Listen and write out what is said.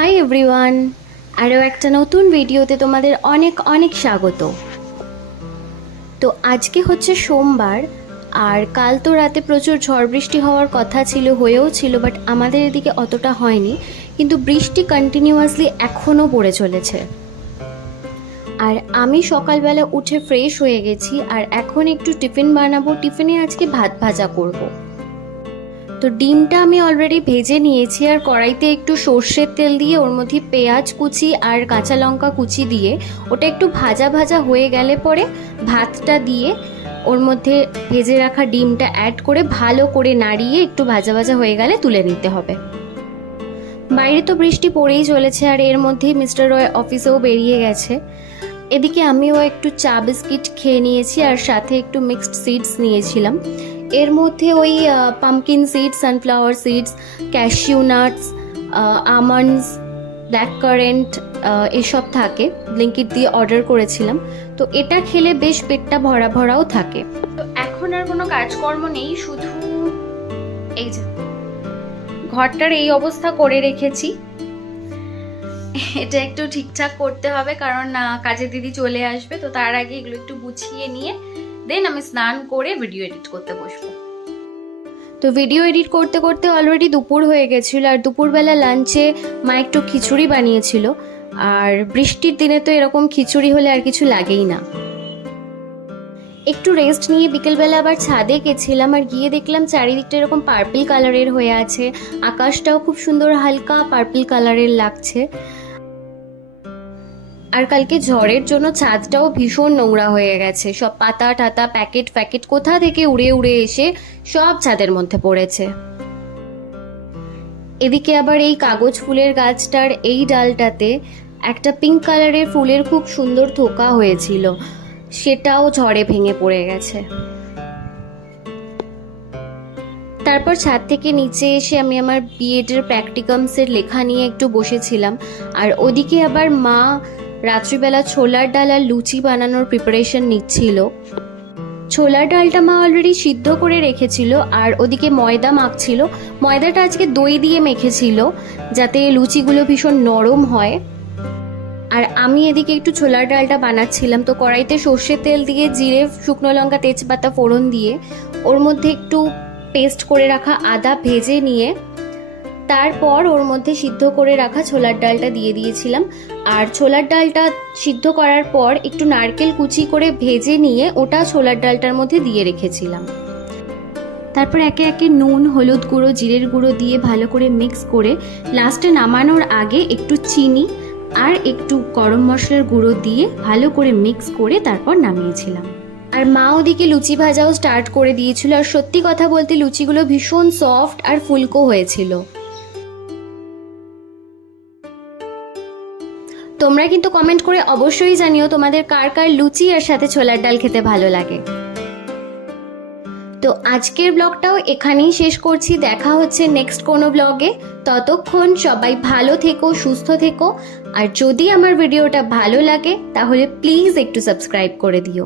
Hi everyone, আরও একটা নতুন ভিডিওতে তোমাদের অনেক অনেক স্বাগত। তো আজকে হচ্ছে সোমবার, আর কাল তো রাতে প্রচুর ঝড় বৃষ্টি হওয়ার কথা ছিল, হয়েও ছিল, বাট আমাদের এদিকে অতটা হয়নি, কিন্তু বৃষ্টি কন্টিনিউয়াসলি এখনও পড়ে চলেছে। আর আমি সকালবেলা উঠে ফ্রেশ হয়ে গেছি, আর এখন একটু টিফিন বানাবো। টিফিনে আজকে ভাত ভাজা করব। তো ডিমটা আমি অলরেডি ভেজে নিয়েছি, আর কড়াইতে একটু সর্ষের তেল দিয়ে ওর মধ্যে পেঁয়াজ কুচি আর কাঁচা লঙ্কা কুচি দিয়ে ওটা একটু ভাজা ভাজা হয়ে গেলে পরে ভাতটা দিয়ে ওর মধ্যে ভেজে রাখা ডিমটা অ্যাড করে ভালো করে নাড়িয়ে একটু ভাজা ভাজা হয়ে গেলে তুলে নিতে হবে। বাইরে তো বৃষ্টি পড়েই চলেছে, আর এর মধ্যে মিস্টার রয় অফিসেও বেরিয়ে গেছে। এদিকে আমিও একটু চা বিস্কিট খেয়ে নিয়েছি, আর সাথে একটু মিক্সড সিডস নিয়েছিলাম। এর মধ্যে ওই pumpkin seeds, sunflower seeds, cashew nuts, almonds, black current এসব থাকে। ব্লিঙ্কিট দিয়ে অর্ডার করেছিলাম, তো এটা খেলে বেশ পেটটা ভরা ভরাও থাকে। তো এখন আর কোনো কাজকর্ম নেই, শুধু এই যে ঘরটার এই অবস্থা করে রেখেছি। এটা একটু ঠিকঠাক করতে হবে, কারণ কাজের দিদি চলে আসবে। তো তার আগে এগুলো একটু গুছিয়ে নিয়ে দেন আমি স্নান করে ভিডিও এডিট করতে বসবো। তো ভিডিও এডিট করতে করতে অলরেডি দুপুর হয়ে গেছিলো, আর দুপুরবেলা লাঞ্চে মা একটু খিচুড়ি বানিয়েছিল। আর বৃষ্টির দিনে তো এরকম খিচুড়ি হলে আর কিছু লাগেই না। একটু রেস্ট নিয়ে বিকেলবেলা আবার ছাদে গেছিলাম, আর গিয়ে দেখলাম চারিদিকটা এরকম পার্পল কালারের হয়ে আছে। আকাশটাও খুব সুন্দর হালকা পার্পল কালারের লাগছে। আর কালকে ঝড়ের জন্য ছাদটাও ভীষণ নোংরা হয়ে গেছে। সব পাতা টাতা প্যাকেট ফ্যাকেট কোথা থেকে উড়ে উড়ে এসে সব ছাদের মধ্যে পড়েছে। এদিকে আবার এই কাগজ ফুলের গাছটার এই ডালটাতে একটা পিঙ্ক কালারের ফুলের খুব সুন্দর থোকা হয়েছিল, সেটাও ঝড়ে ভেঙে পড়ে গেছে। তারপর ছাদ থেকে নিচে এসে আমি আমার বিএডের প্র্যাকটিকামসের লেখা নিয়ে একটু বসেছিলাম। আর ওদিকে আবার মা রাত্রিবেলা ছোলার ডাল আর লুচি বানানোর প্রিপারেশন নিচ্ছিল। ছোলার ডালটা মা অলরেডি সিদ্ধ করে রেখেছিল, আর ওদিকে ময়দা মাখছিল। ময়দাটা আজকে দই দিয়ে মেখেছিল যাতে লুচিগুলো ভীষণ নরম হয়। আর আমি এদিকে একটু ছোলার ডালটা বানাচ্ছিলাম। তো কড়াইতে সর্ষের তেল দিয়ে জিরে, শুকনো লঙ্কা, তেজপাতা ফোড়ন দিয়ে ওর মধ্যে একটু পেস্ট করে রাখা আদা ভেজে নিয়ে তারপর ওর মধ্যে সিদ্ধ করে রাখা ছোলার ডালটা দিয়ে দিয়েছিলাম। আর ছোলার ডালটা সিদ্ধ করার পর একটু নারকেল কুচি করে ভেজে নিয়ে ওটা ছোলার ডালটার মধ্যে দিয়ে রেখেছিলাম। তারপর একে একে নুন, হলুদ গুঁড়ো, জিরের গুঁড়ো দিয়ে ভালো করে মিক্স করে লাস্টে নামানোর আগে একটু চিনি আর একটু গরম মশলার গুঁড়ো দিয়ে ভালো করে মিক্স করে তারপর নামিয়েছিলাম। আর মা ওদিকে লুচি ভাজাও স্টার্ট করে দিয়েছিল। আর সত্যি কথা বলতে লুচিগুলো ভীষণ সফট আর ফুলকো হয়েছিল। তোমরা কিন্তু কমেন্ট করে অবশ্যই জানিও তোমাদের কার কার লুচি আর সাথে ছোলার ডাল খেতে ভালো লাগে। তো আজকের ব্লগটাও এখানেই শেষ করছি। দেখা হচ্ছে নেক্সট কোনো ব্লগে। ততক্ষণ সবাই ভালো থেকো, সুস্থ থেকো। আর যদি আমার ভিডিওটা ভালো লাগে তাহলে প্লিজ একটু সাবস্ক্রাইব করে দিও।